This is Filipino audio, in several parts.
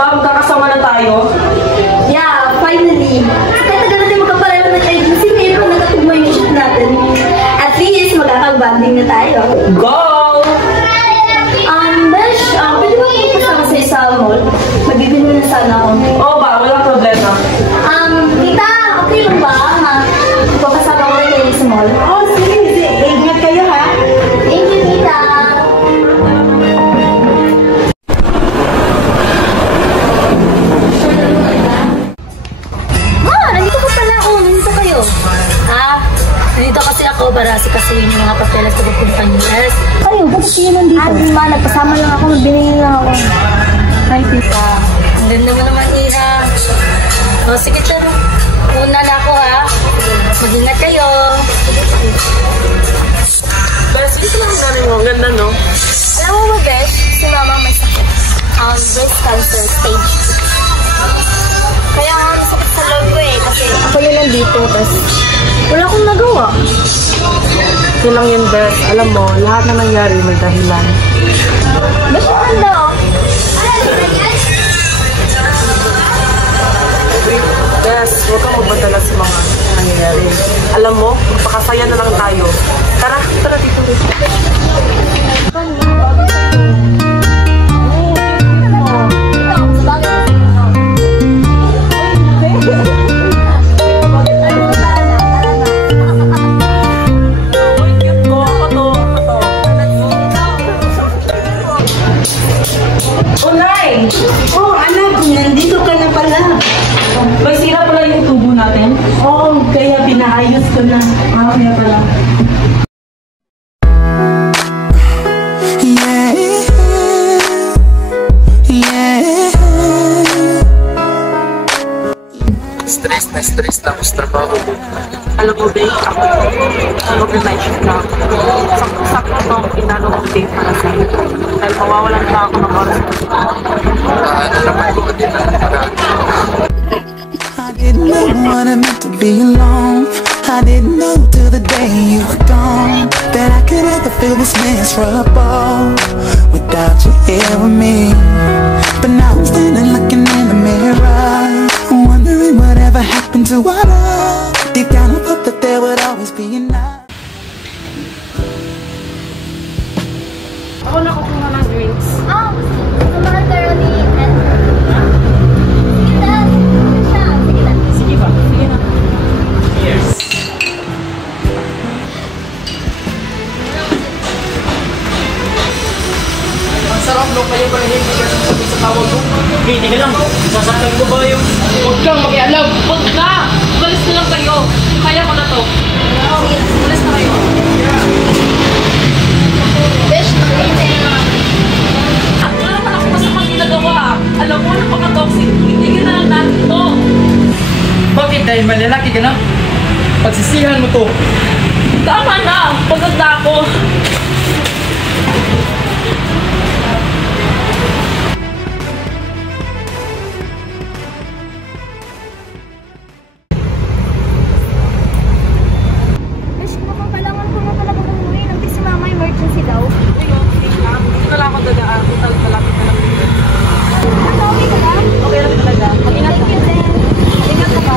ba? Magkakasama na tayo? Yeah, finally. Kaya tagal natin magkapareho ng agency, pero natatugma yung shoot natin. At least, magkakabanding na tayo. Go! Besh, pwede ba magpasama sa'yo sa mall? Magbibili na sana ako. Oo ba? Walang problema. Tita, okay lang ba? Magpapasama ko rin kayo sa mall? Oh, sige. Ingat kayo, ha? Thank you, tita. Nandito ko pala. Nandito kayo. Nandito kasi ako para sikasuin yung mga papeles sa kumpanya. Kayo, bakit kayo nandito? Ma, nagpasama lang ako. Binigyan lang ako. Hi, tita. Ang ganda mo naman, Ira. O, sige, taro. Una na ako, ha? Mag-ingat kayo. Bes, ito lang yung nanay mo. Ang ganda, no? Alam mo ba, Bes? Si Mama may sakit. Breast cancer stage. Kaya nga masakit sa loob ko eh. Kasi ako yun nandito. Tapos wala akong nagawa. Yun lang yun, Bes. Alam mo, lahat na nangyari may dahilan. Bes, maganda oh. Bes, huwag kang magpadala sa mga nangyayari. Alam mo, magpakasaya na lang tayo. Tara dito. Oh, anak, nandito ka na pala. May sira pala yung tubo natin? Oo, kaya pinaayos ko na. Kaya pala. Stress tapos trabaho mo. Alam mo, babe, ako mag-night shift na. Sakto to, pinano ko date para sa'yo. Dahil mawawalan pa ako ng oras. Naman ko din ang paraan. I didn't know what it meant to be alone. I didn't know till the day you were gone that I could ever feel this miserable without you here with me. But now I'm standing looking in the mirror, wondering whatever happened to our love. Deep down I thought that there would always be enough. Ako nakukuha ng drinks. Samahan tayo ni Andrew. Sige Sige na. Yes. Ang sarap no, kayo pala hindi ka sasabi sa tawag mo. Hindi ka lang, sasaktan ko ba yung... Huwag kang makialam! Huwag na! Umalis na lang kayo! Kaya ko na to. Umalis na kayo. Besh, mag-iintay na. Wala naman ako masamang ginagawa. Alam mo, napaka-toxic. Hindi ka na lang natin to. Bakit? Dahil malalaki ka na? Pagsisihan mo to. Tama na! Pagod na ako. Besh, mukhang kailangan ko na talaga umuwi. Nandito si Mama emergency daw. Ito lang ako dadaan. Malapit na lang. Okay ka lang? Okay lang talaga. Mag-ingat Thank you, then. Ingat ka ba?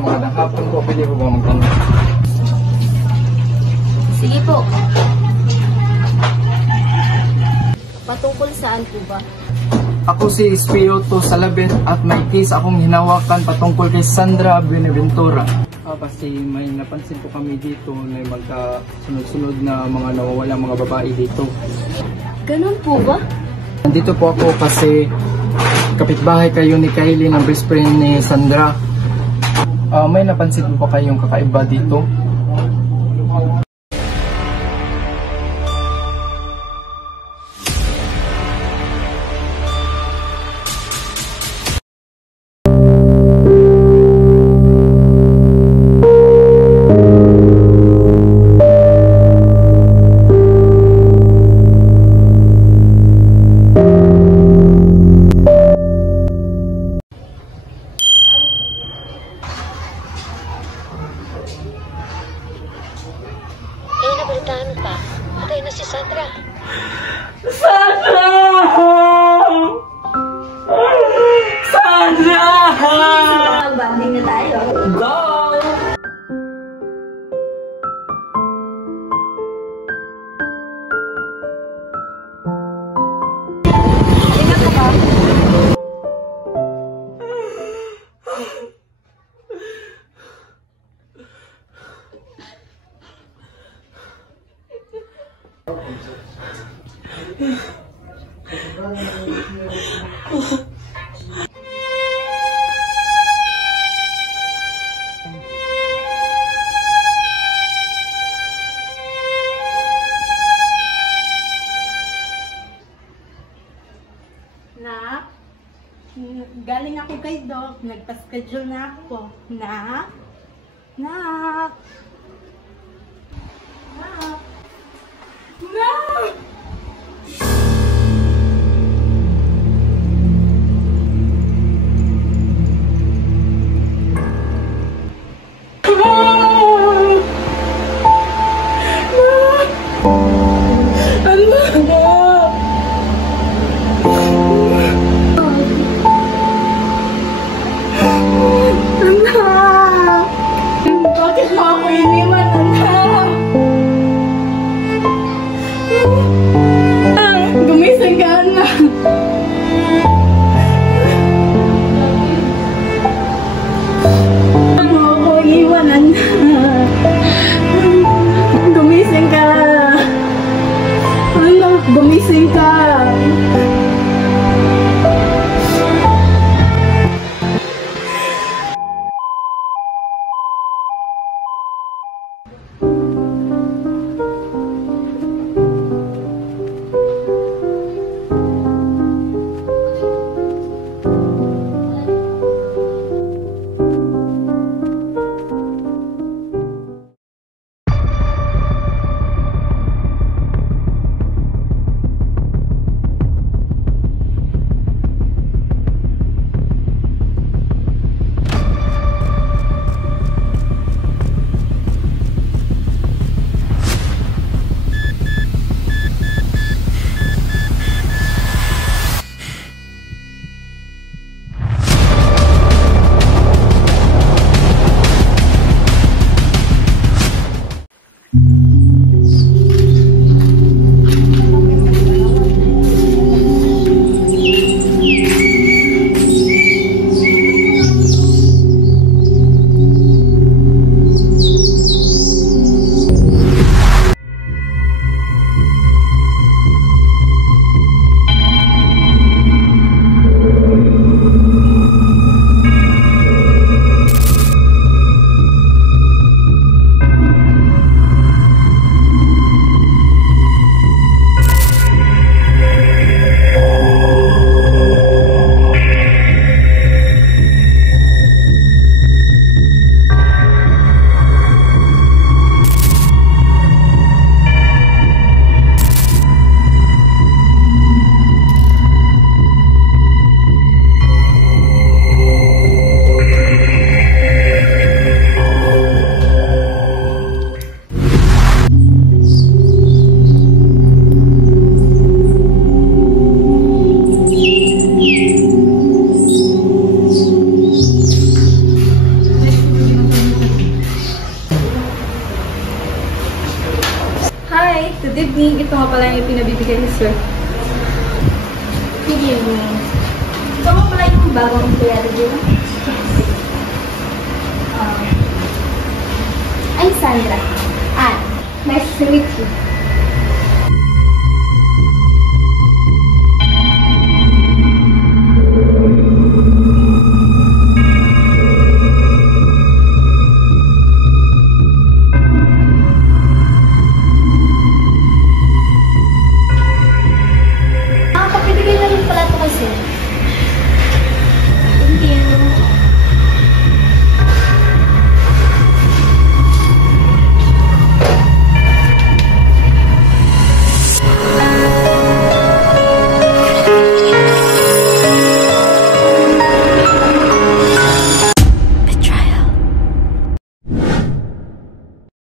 magandang hapon po. Pwede po ba magtanong? Sige po. Patungkol saan po ba? Ako si Espiritu Salabit at may case akong hinawakan patungkol kay Sandra Benaventura. Kasi may napansin po kami dito na magkasunod-sunod na mga nawawalang mga babae dito. Ganun po ba? Nandito po ako kasi kapitbahay kayo ni Kylie ng best friend ni Sandra. May napansin po ba kayong kakaiba dito? Nabalitaan pa. Patay na si Sandra. Sandra! Sandra! Mag-banding na tayo. Go! Ingat ka ba? Nak, galing ako kay Doc. Nagpa-schedule na ako. Nak? Nak? Nak? Nak? Bakit mo ako iniwan, anak? Gumising ka, anak. Bakit mo ako iniwan, anak? Gumising ka. Anak, gumising ka. bibigyan ni sir. Good evening. Ikaw mo pala yung bagong empleyado dito? I'm Sandra. Nice to meet you.